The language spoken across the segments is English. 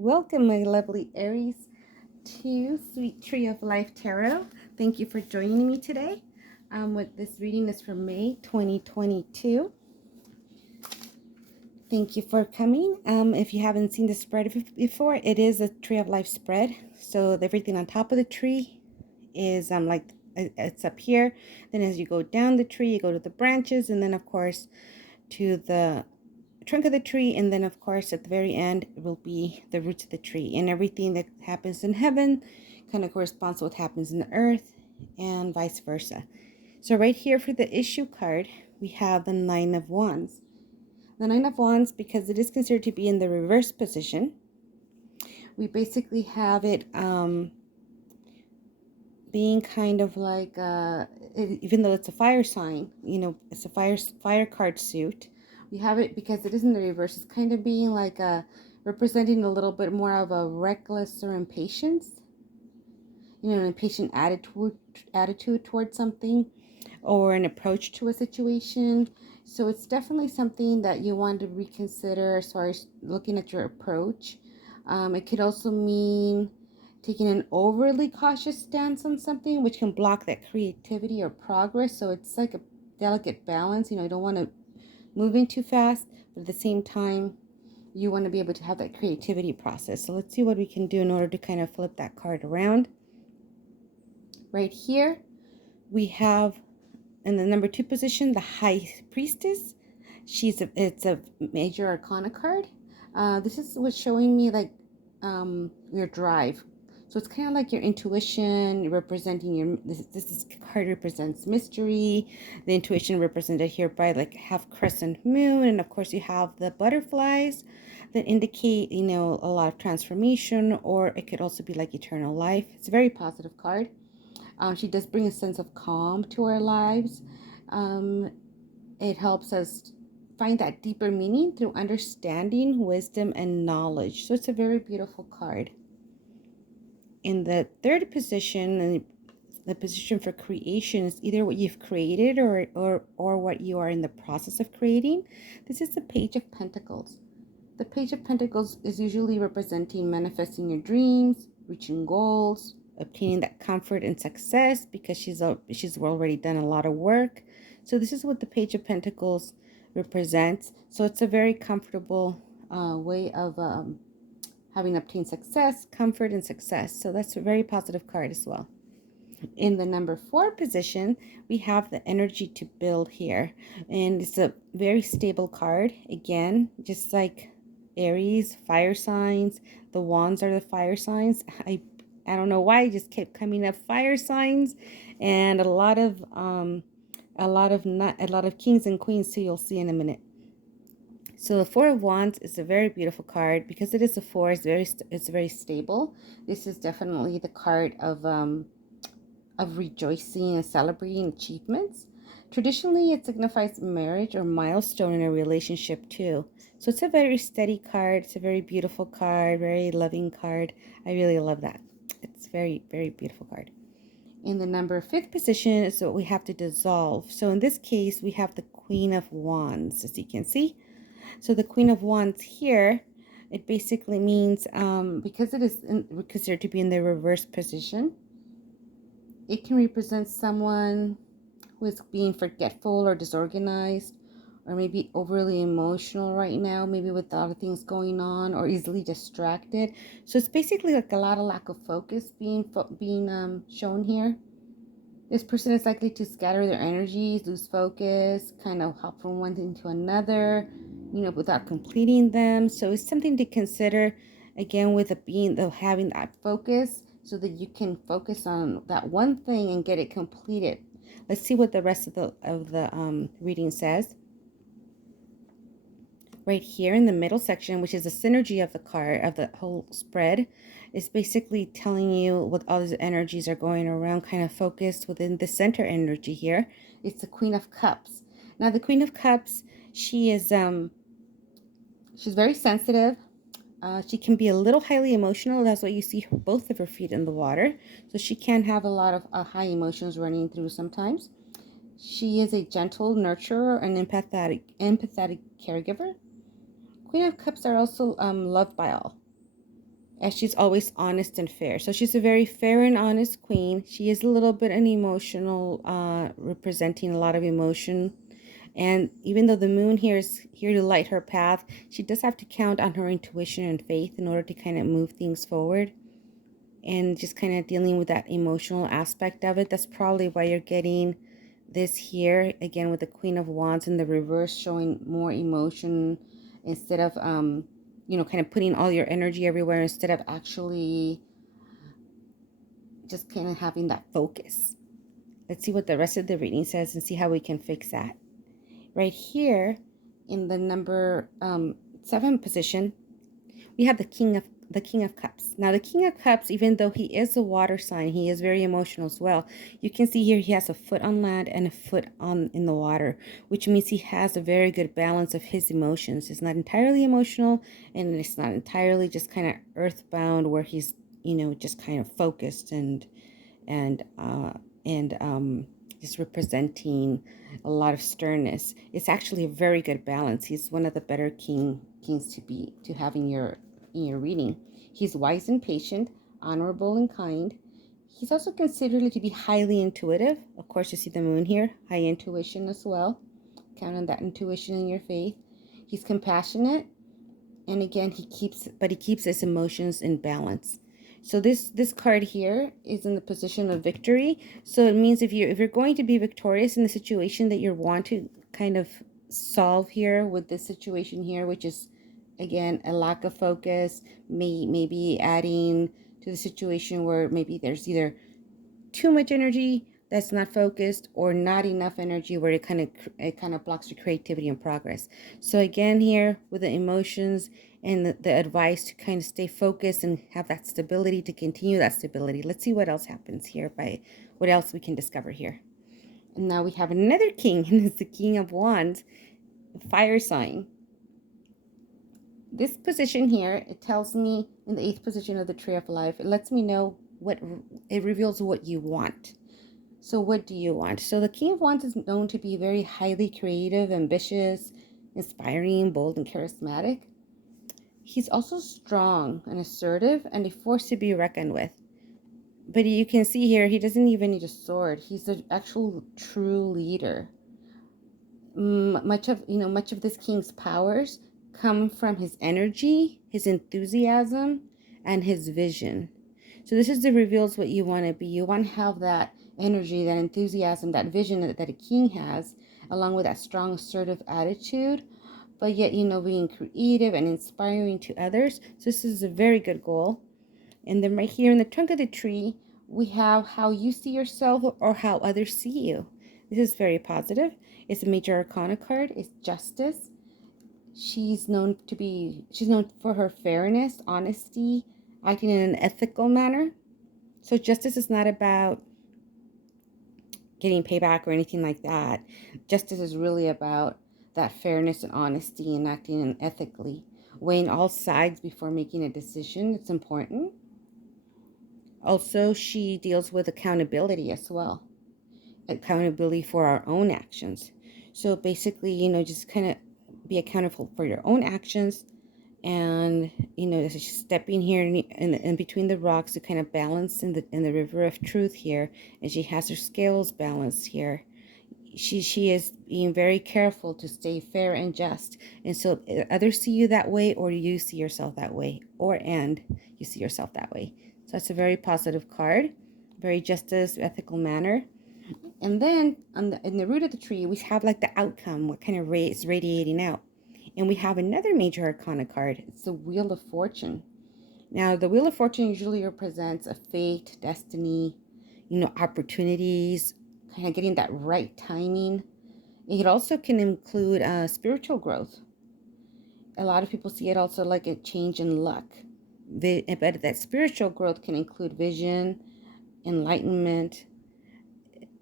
Welcome, my lovely Aries, to Sweet Tree of Life Tarot. Thank you for joining me today. With this reading is for May 2022. Thank you for coming. If you haven't seen the spread before, it is a Tree of Life spread. So everything on top of the tree is like it's up here. Then as you go down the tree, you go to the branches, and then of course to the trunk of the tree, and then of course at the very end it will be the roots of the tree, and everything that happens in heaven kind of corresponds to what happens in the earth and vice versa. So right here for the issue card we have the Nine of Wands. The Nine of Wands, because it is considered to be in the reverse position, we basically have it being kind of like even though it's a fire sign, it's a fire card suit. We have it because it is in the reverse. It's kind of being like representing a little bit more of a reckless or impatience, an impatient attitude towards something, or an approach to a situation. So it's definitely something that you want to reconsider as far as looking at your approach. It could also mean taking an overly cautious stance on something, which can block that creativity or progress. So it's like a delicate balance. You don't want to move in too fast, but at the same time, you want to be able to have that creativity process. So let's see what we can do in order to kind of flip that card around. Right here, we have in the number 2 position, the High Priestess. It's a major arcana card. This is what's showing me like your drive. So it's kind of like your intuition representing this card represents mystery. The intuition represented here by like half crescent moon, and of course you have the butterflies that indicate a lot of transformation, or it could also be like eternal life. It's a very positive card. She does bring a sense of calm to our lives. It helps us find that deeper meaning through understanding, wisdom, and knowledge. So it's a very beautiful card. In the 3rd position, the position for creation is either what you've created or what you are in the process of creating. This is the Page of Pentacles. The Page of Pentacles is usually representing manifesting your dreams, reaching goals, obtaining that comfort and success, because she's already done a lot of work. So this is what the Page of Pentacles represents. So it's a very comfortable way of having obtained success, comfort, and success. So that's a very positive card as well. In the number 4 position, we have the energy to build here. And it's a very stable card. Again, just like Aries, fire signs. The wands are the fire signs. I don't know why, I just kept coming up fire signs, and a lot of kings and queens too. You'll see in a minute. So the Four of Wands is a very beautiful card because it is a 4. It's very stable. This is definitely the card of rejoicing and celebrating achievements. Traditionally, it signifies marriage or milestone in a relationship too. So it's a very steady card. It's a very beautiful card, very loving card. I really love that. It's very, very beautiful card. In the number 5th position is what we have to dissolve. So in this case, we have the Queen of Wands, as you can see. So the Queen of Wands here, it basically means, because it is considered to be in the reverse position, it can represent someone who is being forgetful or disorganized, or maybe overly emotional right now, maybe with a lot of things going on, or easily distracted. So it's basically like a lot of lack of focus being shown here. This person is likely to scatter their energies, lose focus, kind of hop from one thing to another, without completing them. So it's something to consider, again, with having that focus, so that you can focus on that one thing and get it completed. Let's see what the rest of the reading says. Right here in the middle section, which is the synergy of the card, of the whole spread, is basically telling you what all these energies are going around, kind of focused within the center energy here. It's the Queen of Cups. Now the Queen of Cups, she's very sensitive. She can be a little highly emotional. That's why you see both of her feet in the water. So she can have a lot of high emotions running through sometimes. She is a gentle nurturer and empathetic caregiver. Queen of Cups are also loved by all. as she's always honest and fair. So she's a very fair and honest queen. She is a little bit an emotional, representing a lot of emotion. And even though the moon here is here to light her path, she does have to count on her intuition and faith in order to kind of move things forward. And just kind of dealing with that emotional aspect of it. That's probably why you're getting this here again with the Queen of Wands in the reverse, showing more emotion instead of kind of putting all your energy everywhere, instead of actually just kind of having that focus. Let's see what the rest of the reading says and see how we can fix that. Right here in the number 7 position, we have the King of Cups. Now the King of Cups, even though he is a water sign, he is very emotional as well. You can see here he has a foot on land and a foot in the water, which means he has a very good balance of his emotions. It's not entirely emotional, and it's not entirely just kind of earthbound where he's just kind of focused and just representing a lot of sternness. It's actually a very good balance. He's one of the better kings to have in your reading. He's wise and patient, honorable and kind. He's also considered to be highly intuitive. Of course, you see the moon here, high intuition as well. Count on that intuition in your faith. He's compassionate, and again, he keeps his emotions in balance. So this card here is in the position of victory. So it means if you're going to be victorious in the situation that you want to kind of solve here with this situation here, which is again a lack of focus, maybe adding to the situation where maybe there's either too much energy that's not focused or not enough energy where it kind of blocks your creativity and progress. So again here with the emotions and the advice to kind of stay focused and have that stability, to continue that stability. Let's see what else happens here, by what else we can discover here. And now we have another king, and it's the King of Wands, fire sign. This position here, it tells me in the 8th position of the Tree of Life, it lets me know it reveals what you want. So what do you want? So the King of Wands is known to be very highly creative, ambitious, inspiring, bold, and charismatic. He's also strong and assertive and a force to be reckoned with. But you can see here, he doesn't even need a sword. He's an actual true leader. Much of this king's powers come from his energy, his enthusiasm, and his vision. So this is the reveals what you want to be. You want to have that energy, that enthusiasm, that vision that a king has, along with that strong, assertive attitude, but yet, being creative and inspiring to others. So this is a very good goal. And then right here in the trunk of the tree, we have how you see yourself or how others see you. This is very positive. It's a major arcana card. It's Justice. She's known for her fairness, honesty, acting in an ethical manner. So justice is not about getting payback or anything like that. Justice is really about that fairness and honesty and acting ethically, weighing all sides before making a decision. It's important. Also, she deals with accountability as well. Accountability for our own actions. So basically, just kind of be accountable for your own actions. And she's stepping here in between the rocks to kind of balance in the river of truth here, and she has her scales balanced here. She is being very careful to stay fair and just, and so others see you that way, or you see yourself that way, and you see yourself that way. So that's a very positive card, very justice, ethical manner. And then in the root of the tree, we have like the outcome, what kind of ray is radiating out. And we have another major arcana card. It's the Wheel of Fortune. Now, the Wheel of Fortune usually represents a fate, destiny, opportunities, kind of getting that right timing. It also can include spiritual growth. A lot of people see it also like a change in luck. But that spiritual growth can include vision, enlightenment.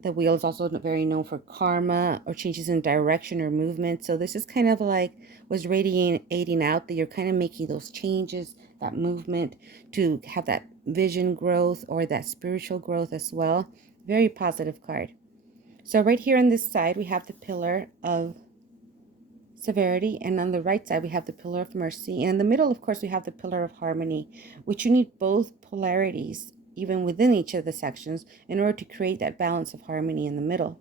The wheel is also very known for karma or changes in direction or movement. So this is kind of like was radiating out that you're kind of making those changes, that movement to have that vision growth or that spiritual growth as well. Very positive card. So right here on this side, we have the pillar of severity, and on the right side we have the pillar of mercy, and in the middle, of course, we have the pillar of harmony, which you need both polarities even within each of the sections in order to create that balance of harmony in the middle.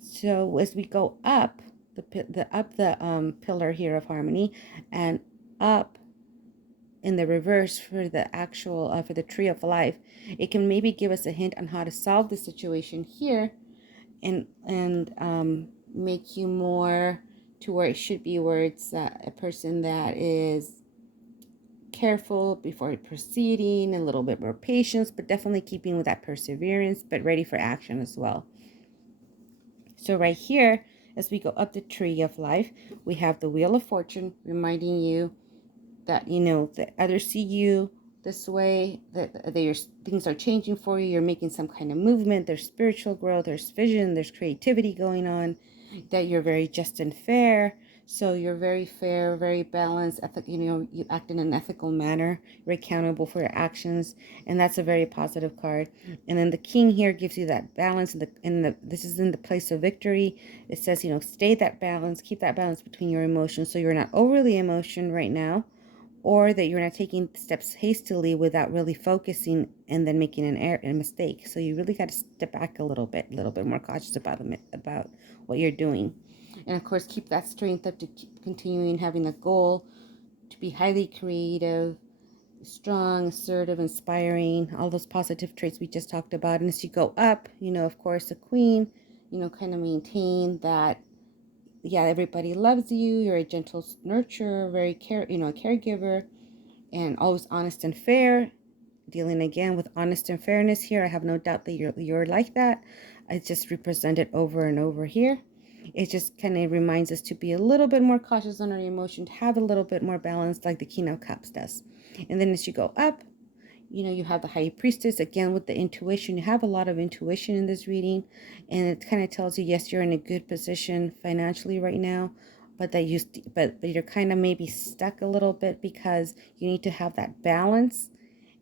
So as we go up the pillar here of harmony and up in the reverse for the actual for the tree of life, it can maybe give us a hint on how to solve the situation here and make you more to where it should be, where it's a person that is careful before proceeding, a little bit more patience, but definitely keeping with that perseverance, but ready for action as well. So right here, as we go up the tree of life, we have the wheel of fortune, reminding you that, you know, that others see you this way, that your things are changing for you, you're making some kind of movement, there's spiritual growth, there's vision, there's creativity going on, that you're very just and fair. So you're very fair, very balanced, you know, you act in an ethical manner, you're accountable for your actions, and that's a very positive card. And then the king here gives you that balance, this is in the place of victory. It says, you know, stay that balance, keep that balance between your emotions, so you're not overly emotional right now, or that you're not taking steps hastily without really focusing and then making an error, a mistake. So you really got to step back a little bit more cautious about what you're doing. And of course, keep that strength up to keep continuing having a goal to be highly creative, strong, assertive, inspiring, all those positive traits we just talked about. And as you go up, you know, of course, the queen, you know, kind of maintain that, yeah, everybody loves you, you're a gentle nurturer, very a caregiver, and always honest and fair. Dealing again with honest and fairness here, I have no doubt that you're like that. I just represent it over and over here. It just kind of reminds us to be a little bit more cautious on our emotion, to have a little bit more balance, like the King of Cups does. And then as you go up, you know, you have the High Priestess again with the intuition. You have a lot of intuition in this reading, and it kind of tells you, yes, you're in a good position financially right now, but that but you're kind of maybe stuck a little bit because you need to have that balance,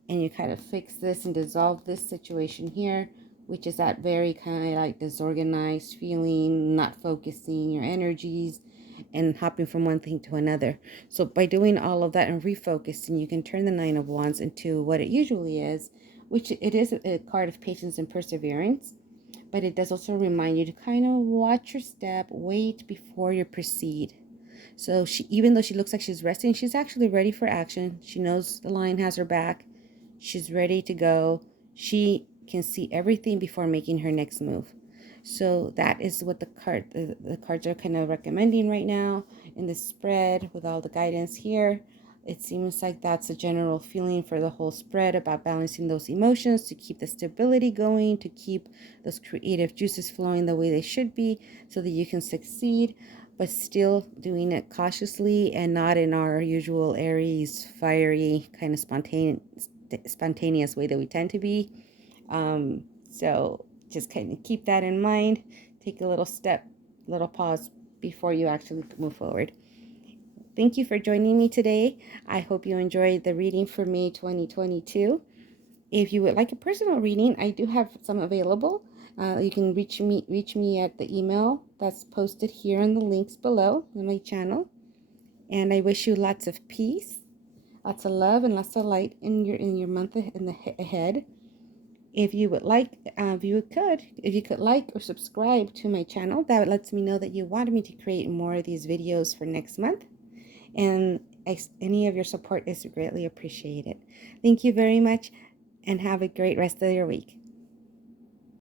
and you kind of fix this and dissolve this situation here, which is that very kind of like disorganized feeling, not focusing your energies and hopping from one thing to another. So by doing all of that and refocusing, you can turn the Nine of Wands into what it usually is, which it is a card of patience and perseverance. But it does also remind you to kind of watch your step, wait before you proceed. So even though she looks like she's resting, she's actually ready for action. She knows the lion has her back. She's ready to go. She can see everything before making her next move. So that is what the cards are kind of recommending right now in this spread with all the guidance here. It seems like that's a general feeling for the whole spread about balancing those emotions to keep the stability going, to keep those creative juices flowing the way they should be so that you can succeed, but still doing it cautiously and not in our usual Aries, fiery, kind of spontaneous way that we tend to be. So just kind of keep that in mind. Take a little pause before you actually move forward. Thank you for joining me today. I hope you enjoyed the reading for May 2022. If you would like a personal reading, I do have some available. You can reach me at the email that's posted here in the links below in my channel. And I wish you lots of peace, lots of love, and lots of light in your month ahead. If you would like, if you could like or subscribe to my channel, that lets me know that you want me to create more of these videos for next month. And any of your support is greatly appreciated. Thank you very much, and have a great rest of your week.